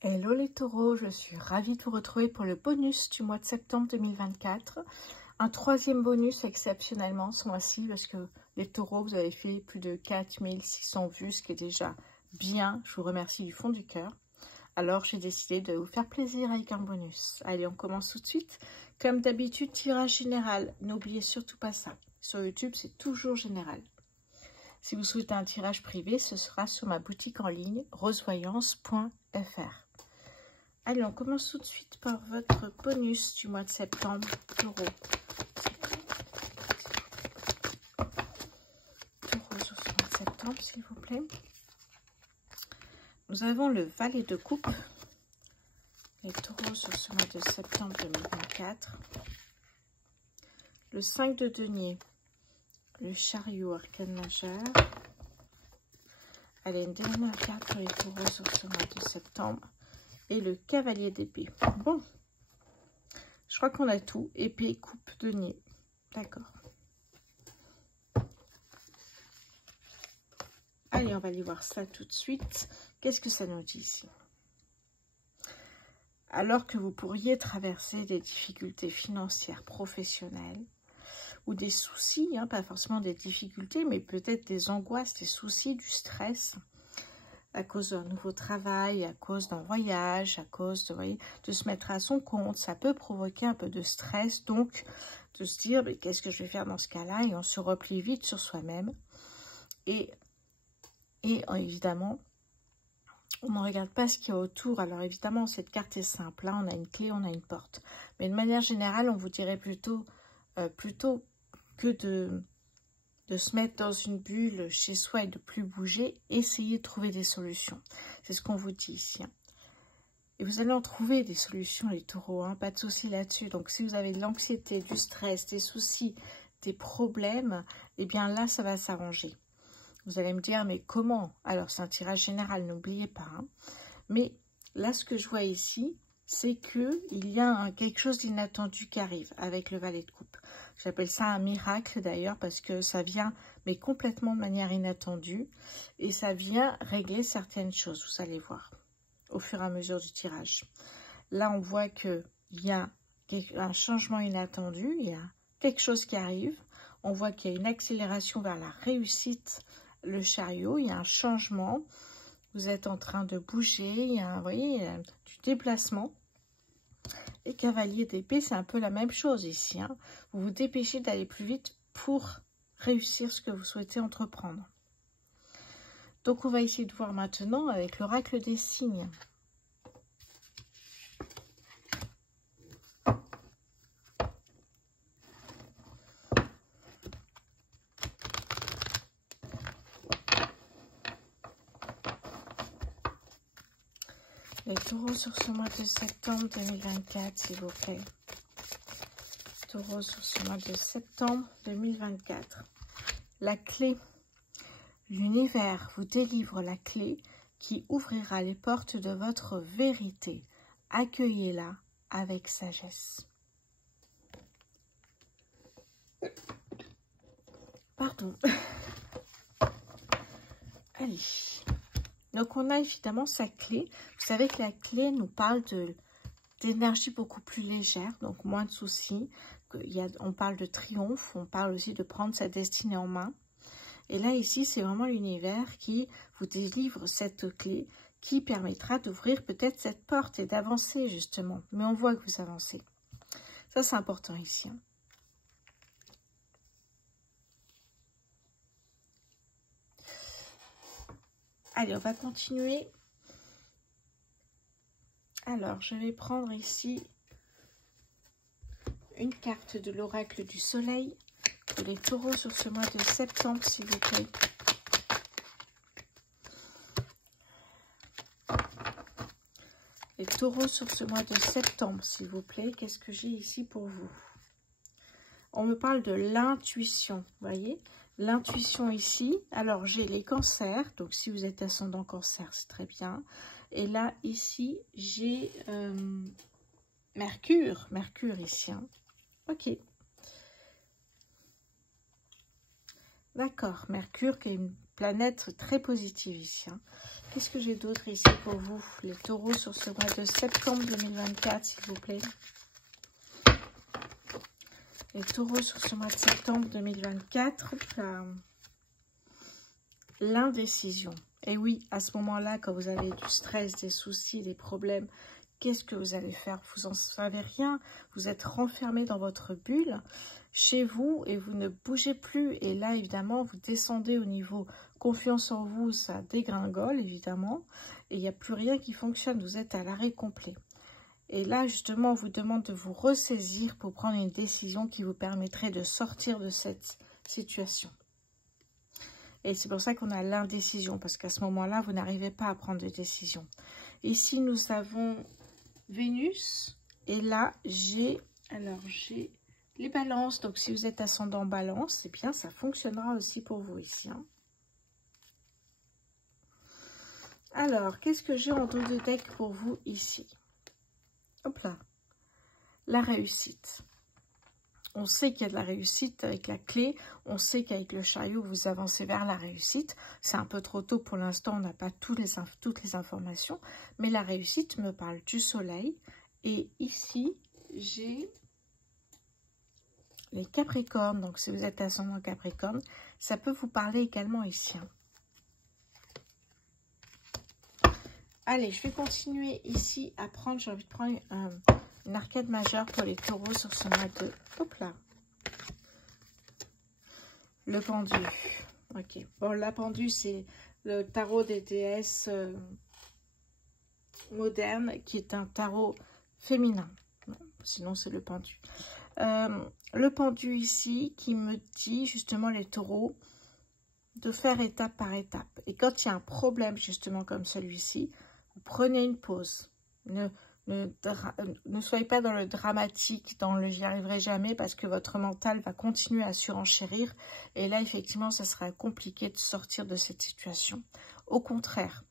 Hello les taureaux, je suis ravie de vous retrouver pour le bonus du mois de septembre 2024. Un troisième bonus exceptionnellement ce mois-ci parce que les taureaux, vous avez fait plus de 4600 vues, ce qui est déjà bien. Je vous remercie du fond du cœur. Alors j'ai décidé de vous faire plaisir avec un bonus. Allez, on commence tout de suite. Comme d'habitude, tirage général. N'oubliez surtout pas ça. Sur YouTube, c'est toujours général. Si vous souhaitez un tirage privé, ce sera sur ma boutique en ligne rosevoyance.fr. Allez, on commence tout de suite par votre bonus du mois de septembre, taureau. Taureau sur ce mois de septembre, s'il vous plaît. Nous avons le valet de coupe. Les taureaux sur ce mois de septembre 2024. Le 5 de denier. Le chariot arcane majeur. Allez, une dernière carte pour les taureaux sur ce mois de septembre. Et le cavalier d'épée. Bon, je crois qu'on a tout. Épée, coupe, denier. D'accord. Allez, on va aller voir ça tout de suite. Qu'est-ce que ça nous dit ici? Alors que vous pourriez traverser des difficultés financières, professionnelles, ou des soucis, hein, pas forcément des difficultés, mais peut-être des angoisses, des soucis, du stress, à cause d'un nouveau travail, à cause d'un voyage, à cause de, voyez, de se mettre à son compte, ça peut provoquer un peu de stress, donc de se dire qu'est-ce que je vais faire dans ce cas-là, et on se replie vite sur soi-même, et évidemment, on ne regarde pas ce qu'il y a autour. Alors évidemment, cette carte est simple, là on a une clé, on a une porte, mais de manière générale, on vous dirait plutôt que de se mettre dans une bulle chez soi et de plus bouger, essayez de trouver des solutions. C'est ce qu'on vous dit ici. Hein. Et vous allez en trouver des solutions, les taureaux, hein, pas de souci là-dessus. Donc, si vous avez de l'anxiété, du stress, des soucis, des problèmes, eh bien là, ça va s'arranger. Vous allez me dire, mais comment? Alors, c'est un tirage général, n'oubliez pas. Hein. Mais là, ce que je vois ici, c'est qu'il y a quelque chose d'inattendu qui arrive avec le valet de coupe. J'appelle ça un miracle d'ailleurs parce que ça vient, mais complètement de manière inattendue. Et ça vient régler certaines choses, vous allez voir, au fur et à mesure du tirage. Là, on voit qu'il y a un changement inattendu, il y a quelque chose qui arrive. On voit qu'il y a une accélération vers la réussite, le chariot, il y a un changement. Vous êtes en train de bouger, il y a, vous voyez, du déplacement. Et cavalier d'épée, c'est un peu la même chose ici. Hein. Vous vous dépêchez d'aller plus vite pour réussir ce que vous souhaitez entreprendre. Donc, on va essayer de voir maintenant avec l'oracle des signes. Les taureaux sur ce mois de septembre 2024, s'il vous plaît. Taureaux sur ce mois de septembre 2024. La clé. L'univers vous délivre la clé qui ouvrira les portes de votre vérité. Accueillez-la avec sagesse. Pardon. Allez. Donc, on a évidemment sa clé. Vous savez que la clé nous parle d'énergie beaucoup plus légère, donc moins de soucis. On parle de triomphe, on parle aussi de prendre sa destinée en main. Et là, ici, c'est vraiment l'univers qui vous délivre cette clé qui permettra d'ouvrir peut-être cette porte et d'avancer, justement. Mais on voit que vous avancez. Ça, c'est important ici. Hein. Allez, on va continuer. Alors, je vais prendre ici une carte de l'oracle du soleil pour les taureaux sur ce mois de septembre, s'il vous plaît. Les taureaux sur ce mois de septembre, s'il vous plaît. Qu'est-ce que j'ai ici pour vous? On me parle de l'intuition, vous voyez? L'intuition ici, alors j'ai les cancers, donc si vous êtes ascendant cancer, c'est très bien. Et là, ici, j'ai Mercure ici. Hein. Ok. D'accord, Mercure qui est une planète très positive ici. Hein. Qu'est-ce que j'ai d'autre ici pour vous, les taureaux, sur ce mois de septembre 2024, s'il vous plaît? Les taureaux sur ce mois de septembre 2024, l'indécision. Et oui, à ce moment-là, quand vous avez du stress, des soucis, des problèmes, qu'est-ce que vous allez faire? Vous n'en savez rien. Vous êtes renfermé dans votre bulle, chez vous, et vous ne bougez plus. Et là, évidemment, vous descendez au niveau confiance en vous, ça dégringole, évidemment. Et il n'y a plus rien qui fonctionne. Vous êtes à l'arrêt complet. Et là, justement, on vous demande de vous ressaisir pour prendre une décision qui vous permettrait de sortir de cette situation. Et c'est pour ça qu'on a l'indécision, parce qu'à ce moment-là, vous n'arrivez pas à prendre de décision. Ici, nous avons Vénus. Et là, j'ai les balances. Donc, si vous êtes ascendant balance, eh bien, ça fonctionnera aussi pour vous ici. Hein. Alors, qu'est-ce que j'ai en dos de deck pour vous ici? Hop là. La réussite. On sait qu'il y a de la réussite avec la clé. On sait qu'avec le chariot, vous avancez vers la réussite. C'est un peu trop tôt pour l'instant. On n'a pas toutes les informations. Mais la réussite me parle du soleil. Et ici, j'ai les Capricornes. Donc, si vous êtes ascendant Capricorne, ça peut vous parler également ici. Hein. Allez, je vais continuer ici à prendre. J'ai envie de prendre une arcade majeure pour les taureaux sur ce mois de... Hop là. Le pendu. Ok. Bon, la pendue, c'est le tarot des déesses modernes, qui est un tarot féminin. Sinon, c'est le pendu. Le pendu ici, qui me dit, justement, les taureaux, de faire étape par étape. Et quand il y a un problème, justement, comme celui-ci, vous prenez une pause. Ne soyez pas dans le dramatique, dans le « j'y arriverai jamais » parce que votre mental va continuer à surenchérir. Et là, effectivement, ça sera compliqué de sortir de cette situation. Au contraire,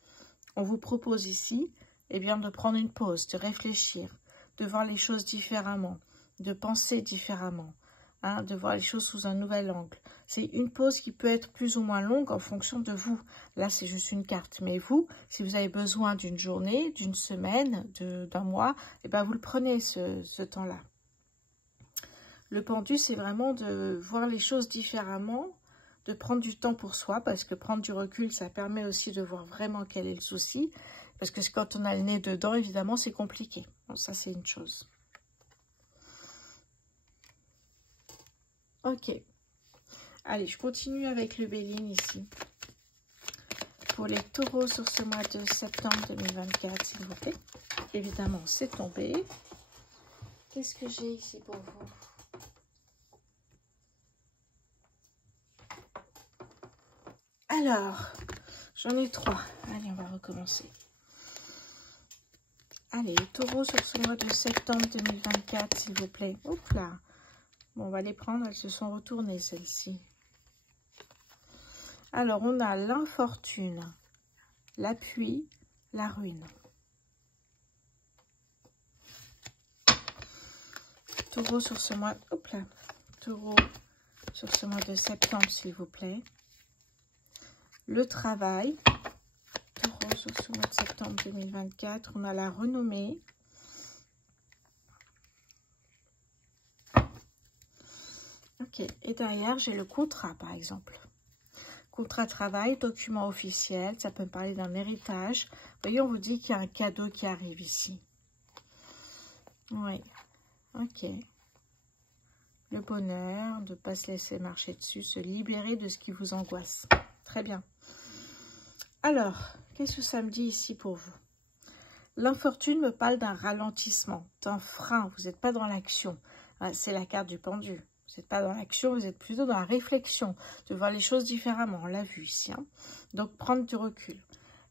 on vous propose ici eh bien, de prendre une pause, de réfléchir, de voir les choses différemment, de penser différemment, hein, de voir les choses sous un nouvel angle. C'est une pause qui peut être plus ou moins longue en fonction de vous. Là, c'est juste une carte. Mais vous, si vous avez besoin d'une journée, d'une semaine, d'un mois, eh ben vous le prenez ce temps-là. Le pendu, c'est vraiment de voir les choses différemment, de prendre du temps pour soi, parce que prendre du recul, ça permet aussi de voir vraiment quel est le souci. Parce que quand on a le nez dedans, évidemment, c'est compliqué. Bon, ça, c'est une chose. Ok. Allez, je continue avec le Béline ici. Pour les taureaux sur ce mois de septembre 2024, s'il vous plaît. Évidemment, c'est tombé. Qu'est-ce que j'ai ici pour vous? Alors, j'en ai 3. Allez, on va recommencer. Allez, taureaux sur ce mois de septembre 2024, s'il vous plaît. Hop là. Bon, on va les prendre. Elles se sont retournées, celles-ci. Alors, on a l'infortune, l'appui, la ruine. Taureau sur ce mois, hop là, taureau sur ce mois de septembre, s'il vous plaît. Le travail, taureau sur ce mois de septembre 2024. On a la renommée. Ok, et derrière, j'ai le contrat, par exemple. Contrat travail, document officiel, ça peut me parler d'un héritage. Vous voyez, on vous dit qu'il y a un cadeau qui arrive ici. Oui, ok. Le bonheur, de ne pas se laisser marcher dessus, se libérer de ce qui vous angoisse. Très bien. Alors, qu'est-ce que ça me dit ici pour vous? L'infortune me parle d'un ralentissement, d'un frein. Vous n'êtes pas dans l'action. C'est la carte du pendu. Vous n'êtes pas dans l'action, vous êtes plutôt dans la réflexion, de voir les choses différemment. On l'a vu ici. Hein. Donc, prendre du recul.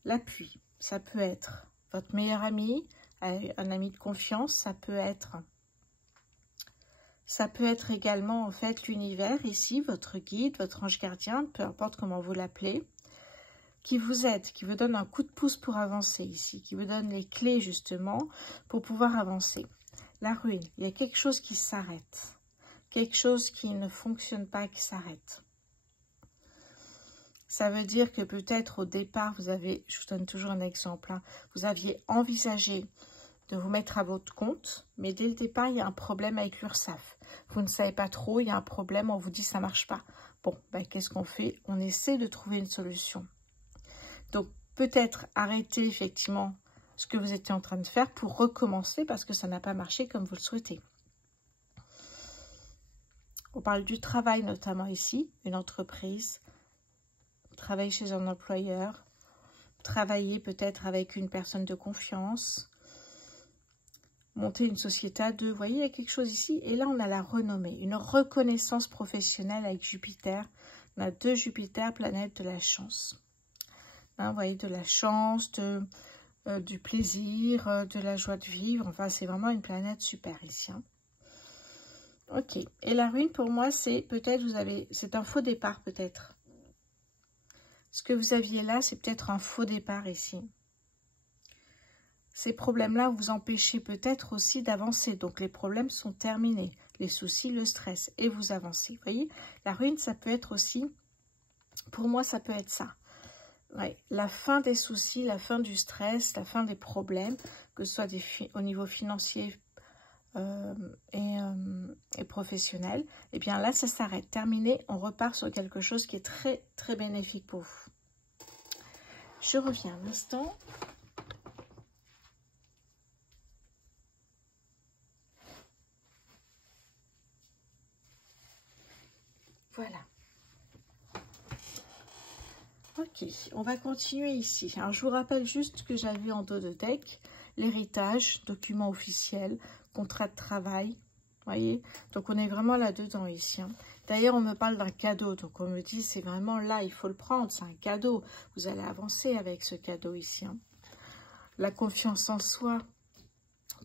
L'appui, ça peut être votre meilleur ami, un ami de confiance. Ça peut être également, en fait, l'univers ici, votre guide, votre ange gardien, peu importe comment vous l'appelez, qui vous aide, qui vous donne un coup de pouce pour avancer ici, qui vous donne les clés, justement, pour pouvoir avancer. La ruine, il y a quelque chose qui s'arrête. Quelque chose qui ne fonctionne pas, qui s'arrête. Ça veut dire que peut-être au départ, vous avez, je vous donne toujours un exemple, hein, vous aviez envisagé de vous mettre à votre compte, mais dès le départ, il y a un problème avec l'URSSAF. Vous ne savez pas trop, il y a un problème, on vous dit ça ne marche pas. Bon, ben, qu'est-ce qu'on fait? On essaie de trouver une solution. Donc, peut-être arrêter effectivement ce que vous étiez en train de faire pour recommencer parce que ça n'a pas marché comme vous le souhaitez. On parle du travail notamment ici, une entreprise, travailler chez un employeur, travailler peut-être avec une personne de confiance, monter une société à deux. Vous voyez, il y a quelque chose ici. Et là, on a la renommée, une reconnaissance professionnelle avec Jupiter. On a 2 Jupiter, planète de la chance. Hein, vous voyez, de la chance, du plaisir, de la joie de vivre. Enfin, c'est vraiment une planète super ici. Hein. Ok. Et la ruine, pour moi, c'est peut-être, c'est un faux départ peut-être. Ce que vous aviez là, c'est peut-être un faux départ ici. Ces problèmes-là vous empêchez peut-être aussi d'avancer. Donc, les problèmes sont terminés. Les soucis, le stress. Et vous avancez. Vous voyez, la ruine, ça peut être aussi... Pour moi, ça peut être ça. Ouais, la fin des soucis, la fin du stress, la fin des problèmes, que ce soit au niveau financier et professionnel. Et bien là, ça s'arrête. Terminé, on repart sur quelque chose qui est très, très bénéfique pour vous. Je reviens un instant. Voilà. Ok, on va continuer ici. Alors, je vous rappelle juste ce que j'avais en dos de deck. L'héritage, document officiel, contrat de travail. Voyez, donc on est vraiment là-dedans ici. Hein. D'ailleurs, on me parle d'un cadeau. Donc, on me dit, c'est vraiment là, il faut le prendre. C'est un cadeau. Vous allez avancer avec ce cadeau ici. Hein. La confiance en soi.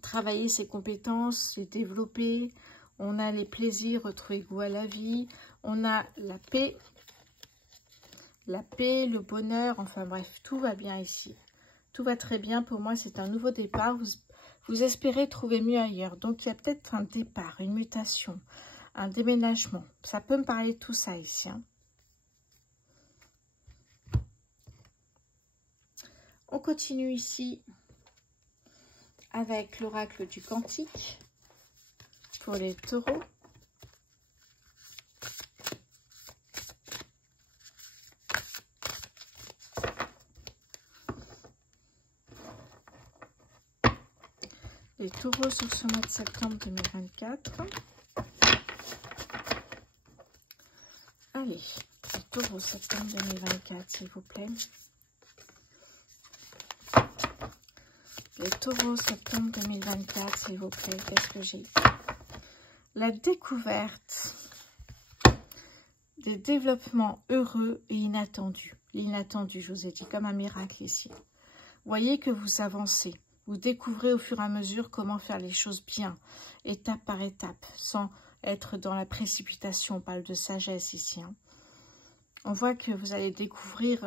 Travailler ses compétences, les développer. On a les plaisirs, retrouver goût à la vie. On a la paix. La paix, le bonheur, enfin bref, tout va bien ici. Tout va très bien. Pour moi, c'est un nouveau départ. Vous espérez trouver mieux ailleurs. Donc, il y a peut-être un départ, une mutation, un déménagement. Ça peut me parler de tout ça ici. Hein. On continue ici avec l'oracle du Cantique pour les taureaux. Les taureaux sur ce mois de septembre 2024. Allez, les taureaux septembre 2024, s'il vous plaît. Les taureaux septembre 2024, s'il vous plaît. Qu'est-ce que j'ai? La découverte des développements heureux et inattendus. L'inattendu, je vous ai dit, comme un miracle ici. Vous voyez que vous avancez. Vous découvrez au fur et à mesure comment faire les choses bien, étape par étape, sans être dans la précipitation. On parle de sagesse ici. Hein. On voit que vous allez découvrir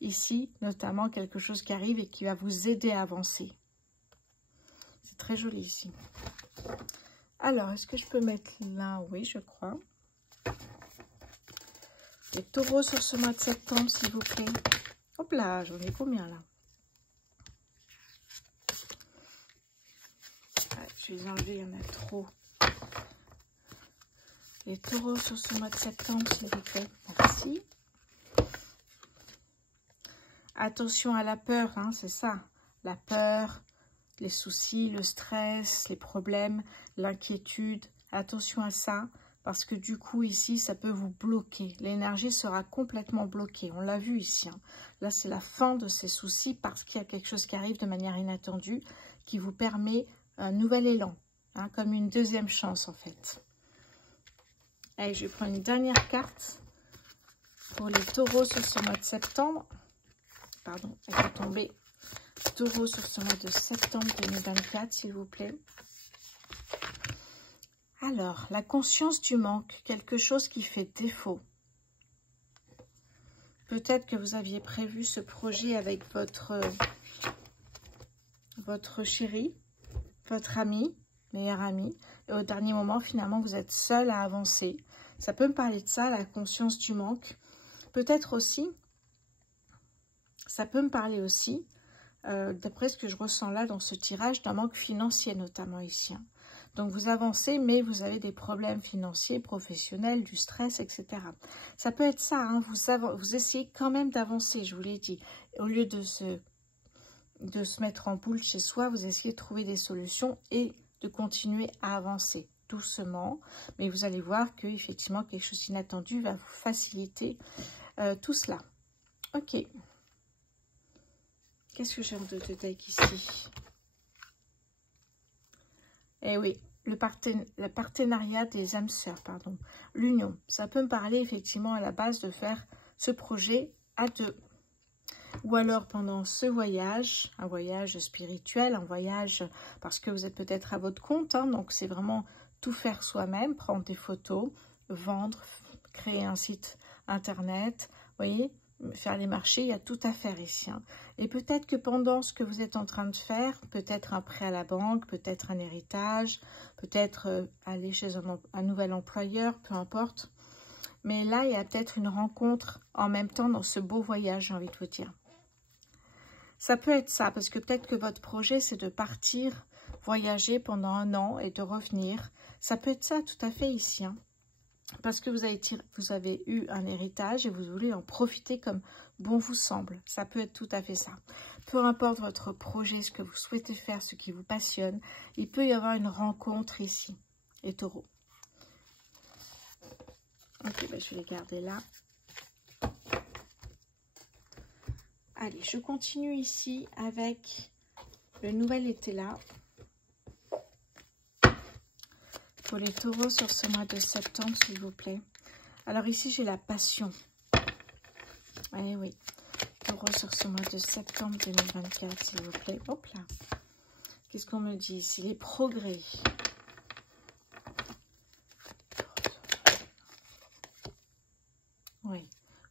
ici, notamment, quelque chose qui arrive et qui va vous aider à avancer. C'est très joli ici. Alors, est-ce que je peux mettre là? Oui, je crois. Les taureaux sur ce mois de septembre, s'il vous plaît. Hop là, j'en ai combien là? Je vais enlever, il y en a trop. Les taureaux sur ce mois de septembre, s'il vous plaît. Merci. Attention à la peur, hein, c'est ça. La peur, les soucis, le stress, les problèmes, l'inquiétude. Attention à ça, parce que du coup, ici, ça peut vous bloquer. L'énergie sera complètement bloquée. On l'a vu ici. Hein. Là, c'est la fin de ces soucis parce qu'il y a quelque chose qui arrive de manière inattendue qui vous permet un nouvel élan, hein, comme une deuxième chance en fait. Allez, je vais prendre une dernière carte pour les taureaux sur ce mois de septembre. Pardon, elle est tombée. Taureaux sur ce mois de septembre 2024, s'il vous plaît. Alors, la conscience du manque, quelque chose qui fait défaut. Peut-être que vous aviez prévu ce projet avec votre chéri, votre ami, meilleur ami, et au dernier moment, finalement, vous êtes seul à avancer. Ça peut me parler de ça, la conscience du manque. Peut-être aussi Ça peut me parler aussi, d'après ce que je ressens là dans ce tirage, d'un manque financier notamment ici. Hein. Donc vous avancez, mais vous avez des problèmes financiers, professionnels, du stress, etc. Ça peut être ça, hein, vous essayez quand même d'avancer, je vous l'ai dit. Au lieu de se mettre en boule chez soi, vous essayez de trouver des solutions et de continuer à avancer doucement. Mais vous allez voir que effectivement quelque chose d'inattendu va vous faciliter tout cela. Ok. Qu'est-ce que j'ai en deux de deck ici? Eh oui, le partenariat des âmes sœurs, pardon. L'union. Ça peut me parler effectivement à la base de faire ce projet à deux. Ou alors pendant ce voyage, un voyage spirituel, un voyage parce que vous êtes peut-être à votre compte, hein, donc c'est vraiment tout faire soi-même, prendre des photos, vendre, créer un site internet, vous voyez, faire les marchés, il y a tout à faire ici. Hein. Et peut-être que pendant ce que vous êtes en train de faire, peut-être un prêt à la banque, peut-être un héritage, peut-être aller chez un nouvel employeur, peu importe. Mais là, il y a peut-être une rencontre en même temps dans ce beau voyage, j'ai envie de vous dire. Ça peut être ça, parce que peut-être que votre projet, c'est de partir, voyager pendant 1 an et de revenir. Ça peut être ça tout à fait ici. Hein. Parce que vous avez eu un héritage et vous voulez en profiter comme bon vous semble. Ça peut être tout à fait ça. Peu importe votre projet, ce que vous souhaitez faire, ce qui vous passionne, il peut y avoir une rencontre ici. Et taureau. Ok, ben je vais les garder là. Allez, je continue ici avec le nouvel été là. Pour les taureaux sur ce mois de septembre, s'il vous plaît. Alors ici, j'ai la passion. Eh oui, taureau sur ce mois de septembre 2024, s'il vous plaît. Hop là. Qu'est-ce qu'on me dit ici? Les progrès. Oui,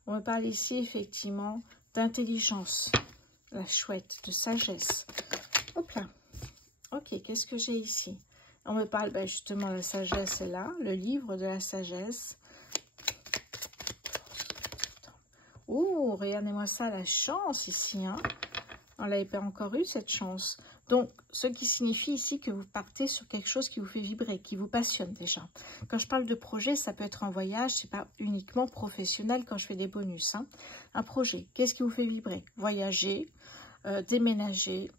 on me parle ici effectivement d'intelligence, la chouette, de sagesse. Hop là. Ok, qu'est-ce que j'ai ici? On me parle justement, la sagesse est là, le livre de la sagesse. Oh, regardez-moi ça, la chance ici. Hein. On n'avait pas encore eu cette chance. Donc, ce qui signifie ici que vous partez sur quelque chose qui vous fait vibrer, qui vous passionne déjà. Quand je parle de projet, ça peut être un voyage, c'est pas uniquement professionnel quand je fais des bonus. Hein. Un projet, qu'est-ce qui vous fait vibrer? Voyager, déménager,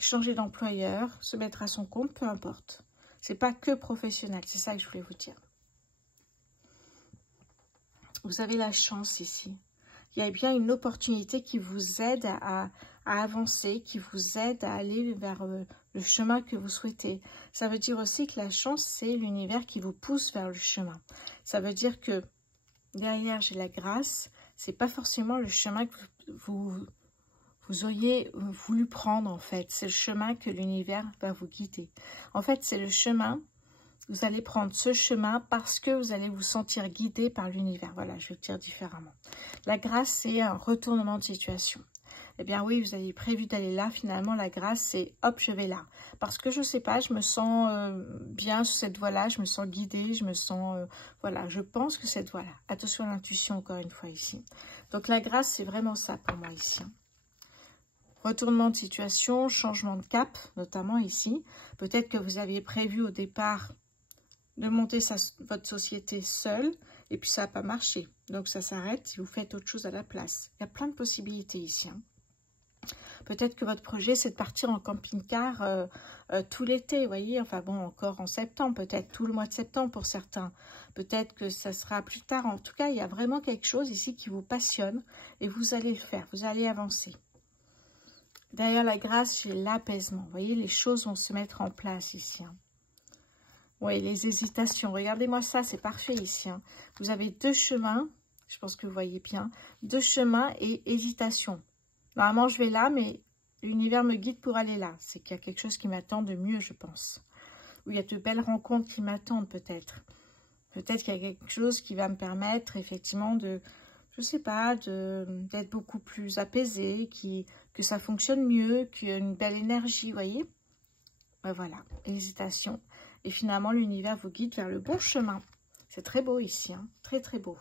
changer d'employeur, se mettre à son compte, peu importe. C'est pas que professionnel, c'est ça que je voulais vous dire. Vous avez la chance ici. Il y a bien une opportunité qui vous aide à avancer, qui vous aide à aller vers le chemin que vous souhaitez. Ça veut dire aussi que la chance, c'est l'univers qui vous pousse vers le chemin. Ça veut dire que derrière, j'ai la grâce. C'est pas forcément le chemin que vous auriez voulu prendre, en fait. C'est le chemin que l'univers va vous guider. En fait, c'est le chemin, vous allez prendre ce chemin parce que vous allez vous sentir guidé par l'univers. Voilà, je vais le dire différemment. La grâce, c'est un retournement de situation. Eh bien oui, vous avez prévu d'aller là. Finalement, la grâce, c'est hop, je vais là. Parce que je sais pas, je me sens bien sur cette voie-là, je me sens guidée, je me sens... voilà, je pense que cette voie-là. Attention à l'intuition, encore une fois, ici. Donc la grâce, c'est vraiment ça pour moi, ici. Retournement de situation, changement de cap, notamment ici. Peut-être que vous aviez prévu au départ de monter votre société seule, et puis ça n'a pas marché. Donc ça s'arrête et vous faites autre chose à la place. Il y a plein de possibilités ici. Hein. Peut-être que votre projet, c'est de partir en camping-car tout l'été, vous voyez. Enfin bon, encore en septembre, peut-être tout le mois de septembre pour certains. Peut-être que ça sera plus tard. En tout cas, il y a vraiment quelque chose ici qui vous passionne et vous allez le faire, vous allez avancer. Derrière la grâce, j'ai l'apaisement. Vous voyez, les choses vont se mettre en place ici. Hein. Oui, les hésitations. Regardez-moi ça, c'est parfait ici. Hein. Vous avez 2 chemins. Je pense que vous voyez bien. 2 chemins et hésitation. Normalement, je vais là, mais l'univers me guide pour aller là. C'est qu'il y a quelque chose qui m'attend de mieux, je pense. Ou il y a de belles rencontres qui m'attendent peut-être. Peut-être qu'il y a quelque chose qui va me permettre effectivement de, je sais pas, d'être beaucoup plus apaisé, que ça fonctionne mieux, qu'il y a une belle énergie, vous voyez. Ben voilà, hésitation. Et finalement, l'univers vous guide vers le bon chemin. C'est très beau ici, hein, très très beau.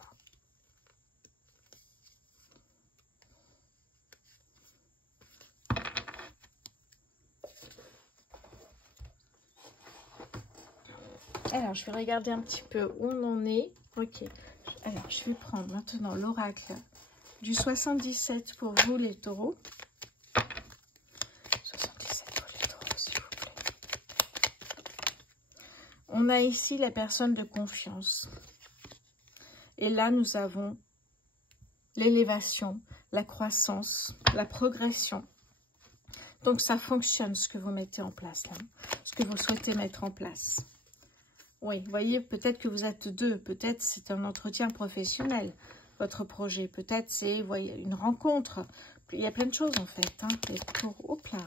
Alors, je vais regarder un petit peu où on en est. Ok. Alors, je vais prendre maintenant l'oracle du 77 pour vous, les taureaux. 77 pour les taureaux, s'il vous plaît. On a ici la personne de confiance. Et là, nous avons l'élévation, la croissance, la progression. Donc, ça fonctionne, ce que vous mettez en place là. Ce que vous souhaitez mettre en place. Oui, vous voyez, peut-être que vous êtes deux. Peut-être c'est un entretien professionnel, votre projet. Peut-être c'est, voyez, une rencontre. Il y a plein de choses, en fait. Hein. Les taureaux, hop là.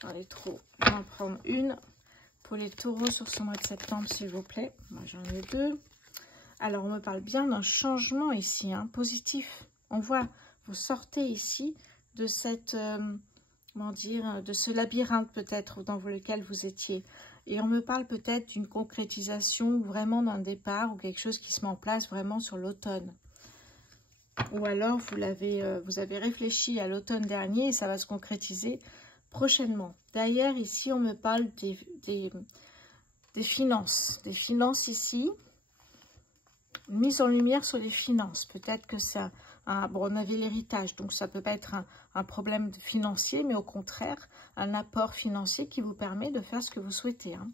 J'en ai trop. On va en prendre une pour les taureaux sur ce mois de septembre, s'il vous plaît. Moi, j'en ai deux. Alors, on me parle bien d'un changement ici, hein, positif. On voit, vous sortez ici de cette... comment dire, de ce labyrinthe peut-être dans lequel vous étiez. Et on me parle peut-être d'une concrétisation, vraiment d'un départ ou quelque chose qui se met en place vraiment sur l'automne. Ou alors vous avez réfléchi à l'automne dernier et ça va se concrétiser prochainement. Derrière ici, on me parle des finances. Des finances ici, mise en lumière sur les finances. Peut-être que ça... bon, on avait l'héritage, donc ça peut pas être un problème financier, mais au contraire, un apport financier qui vous permet de faire ce que vous souhaitez. Hein.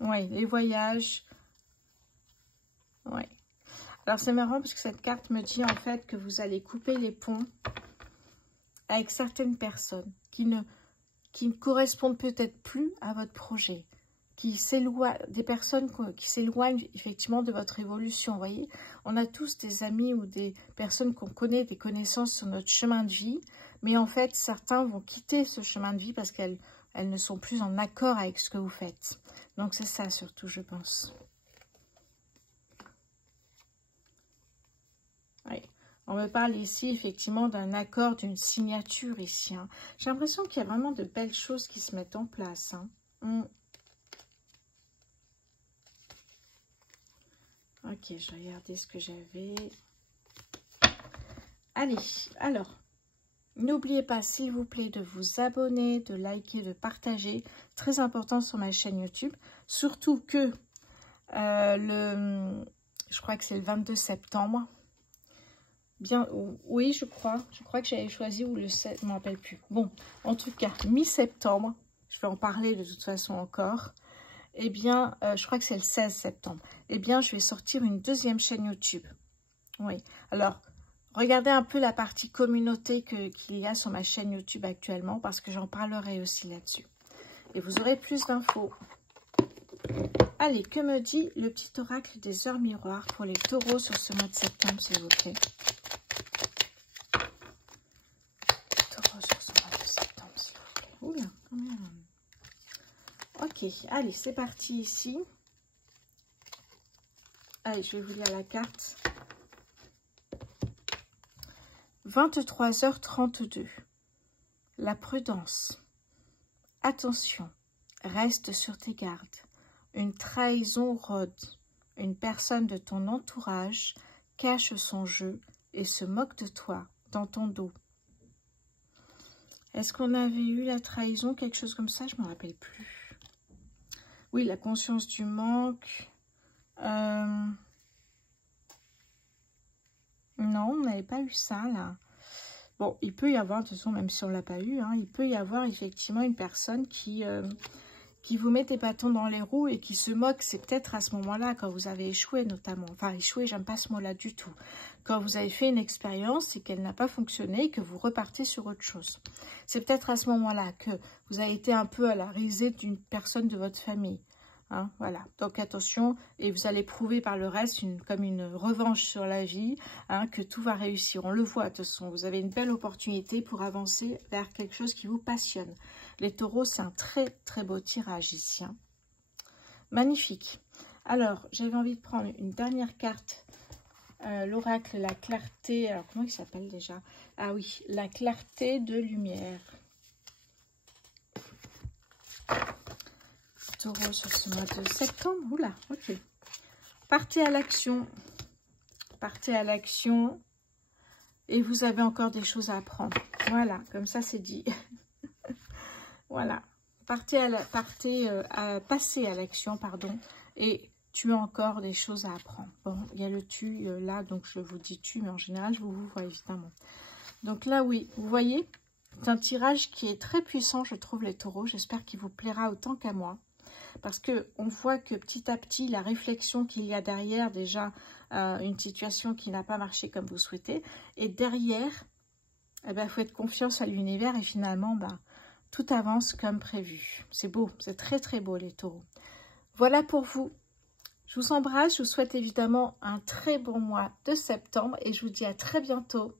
Oui, les voyages. Oui. Alors, c'est marrant parce que cette carte me dit en fait que vous allez couper les ponts avec certaines personnes qui ne correspondent peut-être plus à votre projet. Des personnes qui s'éloignent effectivement de votre évolution, vous voyez. On a tous des amis ou des personnes qu'on connaît, des connaissances sur notre chemin de vie, mais en fait, certains vont quitter ce chemin de vie parce qu'elles ne sont plus en accord avec ce que vous faites. Donc, c'est ça surtout, je pense. Oui. On me parle ici, effectivement, d'un accord, d'une signature ici. Hein. J'ai l'impression qu'il y a vraiment de belles choses qui se mettent en place. Hein. Ok, je vais regarder ce que j'avais. Allez, alors, n'oubliez pas, s'il vous plaît, de vous abonner, de liker, de partager. Très important sur ma chaîne YouTube. Surtout que je crois que c'est le 22 septembre. Bien, oui, je crois que j'avais choisi, ou le 7, je ne me rappelle plus. Bon, en tout cas, mi-septembre, je vais en parler de toute façon encore. Eh bien, je crois que c'est le 16 septembre. Eh bien, je vais sortir une deuxième chaîne YouTube. Oui. Alors, regardez un peu la partie communauté qu'il y a sur ma chaîne YouTube actuellement, parce que j'en parlerai aussi là-dessus. Et vous aurez plus d'infos. Allez, que me dit le petit oracle des heures miroirs pour les taureaux sur ce mois de septembre, s'il vous plaît? Taureaux sur ce mois de septembre, s'il vous plaît. Oula, quand même. Ok, allez, c'est parti ici. Allez, je vais vous lire la carte. 23h32. La prudence. Attention, reste sur tes gardes. Une trahison rôde. Une personne de ton entourage cache son jeu et se moque de toi dans ton dos. Est-ce qu'on avait eu la trahison, quelque chose comme ça? Je ne me rappelle plus. Oui, la conscience du manque. Non, on n'avait pas eu ça, là. Bon, il peut y avoir, de toute façon, même si on ne l'a pas eu, hein, il peut y avoir effectivement une personne qui vous met des bâtons dans les roues et qui se moque. C'est peut-être à ce moment-là, quand vous avez échoué notamment. Enfin, échoué, j'aime pas ce mot-là du tout. Quand vous avez fait une expérience et qu'elle n'a pas fonctionné et que vous repartez sur autre chose. C'est peut-être à ce moment-là que vous avez été un peu à la risée d'une personne de votre famille. Hein, voilà, donc attention, et vous allez prouver par le reste, comme une revanche sur la vie, hein, que tout va réussir. On le voit, de toute façon, vous avez une belle opportunité pour avancer vers quelque chose qui vous passionne. Les taureaux, c'est un très très beau tirage ici. Hein. Magnifique. Alors, j'avais envie de prendre une dernière carte, l'oracle, la clarté, alors comment il s'appelle déjà? Ah oui, la clarté de lumière. Taureau sur ce mois de septembre. Oula, ok. Partez à l'action. Partez à l'action. Et vous avez encore des choses à apprendre. Voilà, comme ça c'est dit. Voilà. passez à l'action, pardon, et tu as encore des choses à apprendre. Bon, il y a le tu là, donc je vous dis tu, mais en général, je vous vois évidemment. Donc là, oui, vous voyez, c'est un tirage qui est très puissant, je trouve, les taureaux. J'espère qu'il vous plaira autant qu'à moi. Parce qu'on voit que petit à petit, la réflexion qu'il y a derrière, déjà, une situation qui n'a pas marché comme vous souhaitez. Et derrière, eh ben, faut être confiance à l'univers et finalement, bah, tout avance comme prévu. C'est beau, c'est très très beau les taureaux. Voilà pour vous. Je vous embrasse, je vous souhaite évidemment un très bon mois de septembre et je vous dis à très bientôt.